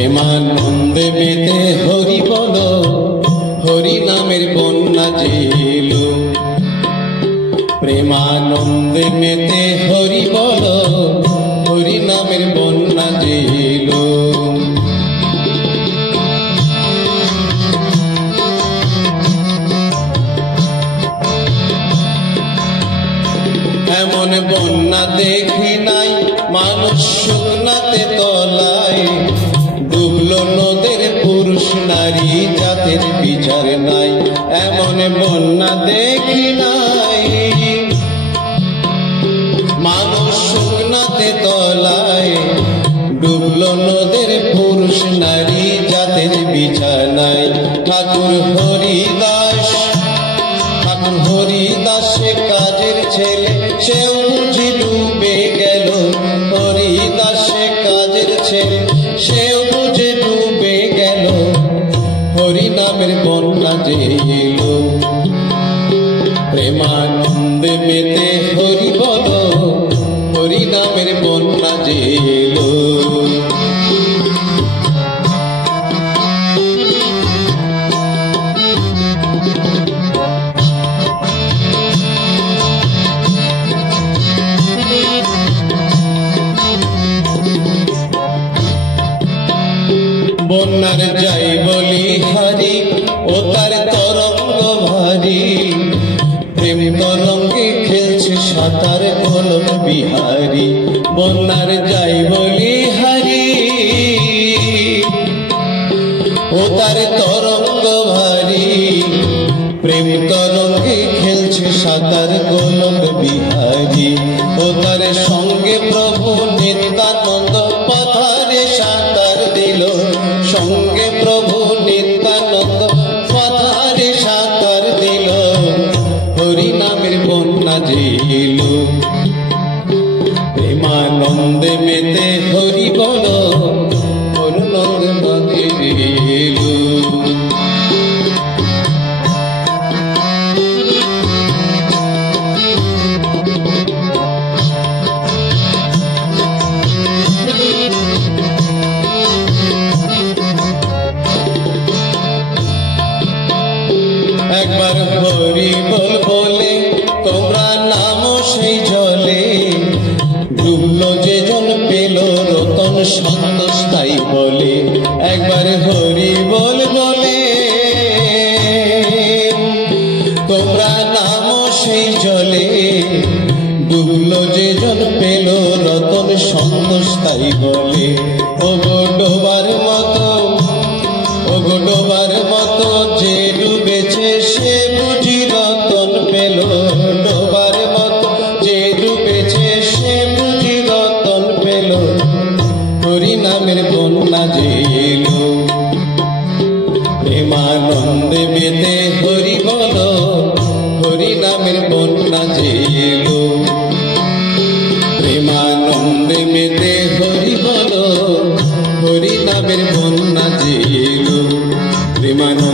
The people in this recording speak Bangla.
প্রেমানন্দে মেতে হরি বল, হরি নামের বন্যা জেল। প্রেমানন্দে মেতে হরি বল, হরি নামের বন্যা জেল। এমন বন্যা দেখি নাই মানুষ শুকনাতে তলায়, ডুবলো নদের পুরুষ নারী জাতের বিচার নাই। এমন বন্যা দেখি নাই মানুষ শুকনাতে তলায়, ডুবলো নদের পুরুষ নারী জাতের বিচার নাই। ঠাকুর হরিদাসে কাজের ছেলে, সেও বুঝি ডুবে গেল। হরিদাসে কাজের ছেলে, সেও বুঝে ডুবে গেল। হরি নামের বন্যা জেল। প্রেমানন্দে মেতে হরি বল, হরি নামের বন্যা জেল। বন্যার যাই বলি হারি, ও তার তরঙ্গ ভারী। প্রেম তরঙ্গে খেলছে সাঁতার গোলক বিহারী। বন্যার যাই বলি হারি, ও তার তরঙ্গ ভারী। প্রেম তরঙ্গে খেলছে সাঁতার গোলক বিহারী। ও তার সঙ্গে প্রভু নিত্যানন্দ পাথারে সাঁতার দিল। সঙ্গে প্রভু নিত্যানন্দ পাথারে সাঁতার দিল। হরি নামের বন্যা জেল। প্রেমানন্দে মেতে হরি বল, হরিনন্দে নদী জেল। একবার হরি বল বলে তোমরা নামো সেই জলে, ডুবলো যে জন পেল রতন সন্তস্থায়ী বলে। একবার হরি বল বলে তোমরা নামো সেই জলে, ডুবলো যে জন পেল রতন সন্তস্থায়ী বলে। ওগো ডোবার মতো, ওগো ডোবার মতো যে ডুবেছে সে বুঝি রতন পেল। ডোবার মতো যে ডুবেছে সে বুঝি রতন পেল। হরি নামের বন্যা জেল। প্রেমানন্দে মেতে হরি বল, হরি নামের বন্যা জেল। প্রেমানন্দে মেতে হরি বল, হরি নামের বন্যা জেল। প্রেমানন্দে